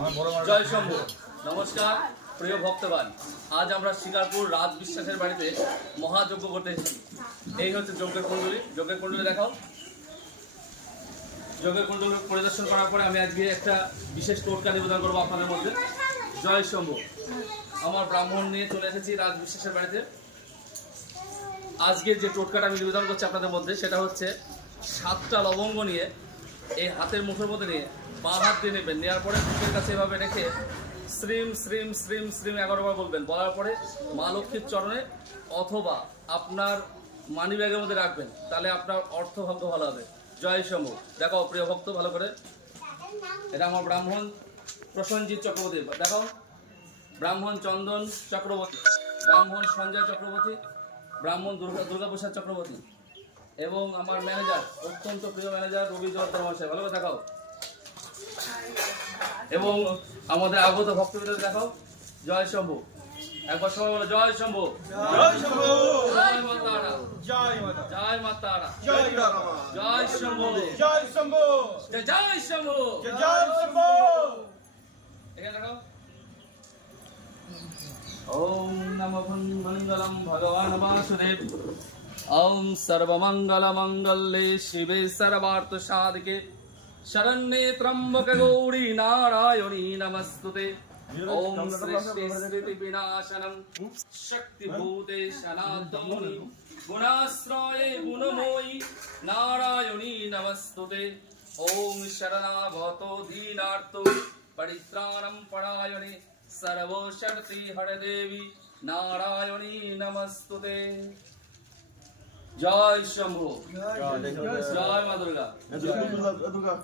জয় শম্ভু। নমস্কার প্রিয় ভক্তগণ, আজ আমরা শিকারপুর রাজ বিশ্বাসের বাড়িতে মহাযজ্ঞ করতে এসেছি। এই হচ্ছে যজ্ঞের কুণ্ডলী। যজ্ঞের কুণ্ডলী দেখাও। যজ্ঞের কুণ্ডলী পরিদর্শন করার পরে আমি আজকে একটা বিশেষ টোটকা নিবেদন করবো আপনাদের মধ্যে। জয় শম্ভু। আমার ব্রাহ্মণ নিয়ে চলে এসেছি রাজ বিশ্বাসের বাড়িতে। আজকে যে টোটকাটা আমি নিবেদন করছি আপনাদের মধ্যে, সেটা হচ্ছে 7টা লবঙ্গ নিয়ে এই হাতের মুঠোর মধ্যে নিয়ে বাঁ হাত দিয়ে নেবেন। নেওয়ার পরে মুখের কাছে এভাবে রেখে শ্রীম শ্রীম শ্রীম শ্রীম 11 বার বলবেন। বলার পরে মা লক্ষ্মীর চরণে অথবা আপনার মানি ব্যাগের মধ্যে রাখবেন, তাহলে আপনার অর্থভাগ্য ভালো হবে। জয় শম্ভু। দেখো প্রিয় ভক্ত ভালো করে, এটা আমার ব্রাহ্মণ প্রসেনজিৎ চক্রবর্তী। দেখো, ব্রাহ্মণ চন্দন চক্রবর্তী, ব্রাহ্মণ সঞ্জয় চক্রবর্তী, ব্রাহ্মণ দুর্গাপ্রসাদ চক্রবর্তী এবং আমার ম্যানেজার, অত্যন্ত প্রিয় ম্যানেজার রবি জোয়ারদার মহাশয়। ভালো করে দেখাও। এবং আমাদের আগত ভক্তদের দেখাও। জয় শম্ভু। একবার সবাই বলো জয় শম্ভু। জয় শম্ভু। জয় মা তারা। জয় মাতা। জয় মা তারা। জয় রামা। জয় শম্ভু। জয় শম্ভু। জয় শম্ভু। জয় শম্ভু। এখানে দেখাও। ওম নমঃ মঙ্গলম ভগবান বাসুদেব। ওম সর্বমঙ্গল মঙ্গলে শিবে সর্বার্থ সাধকে শরণ্যে ত্র্যম্বকে গৌরী নারায়ণী নমস্তুতে। ওম সৃষ্টি স্থিতি বিনাশনম শক্তিভূতে সনাতনী গুণাশ্রয়ে গুণময়ী নারায়ণী নমস্তুতে। ওম শরণাগত দীনার্ত পরিত্রাণম পরায়ণে সর্বশক্তি হরে দেবী নারায়ণী নমস্তুতে। জয় শম্ভু। জয় মা দুর্গা। দুর্গা।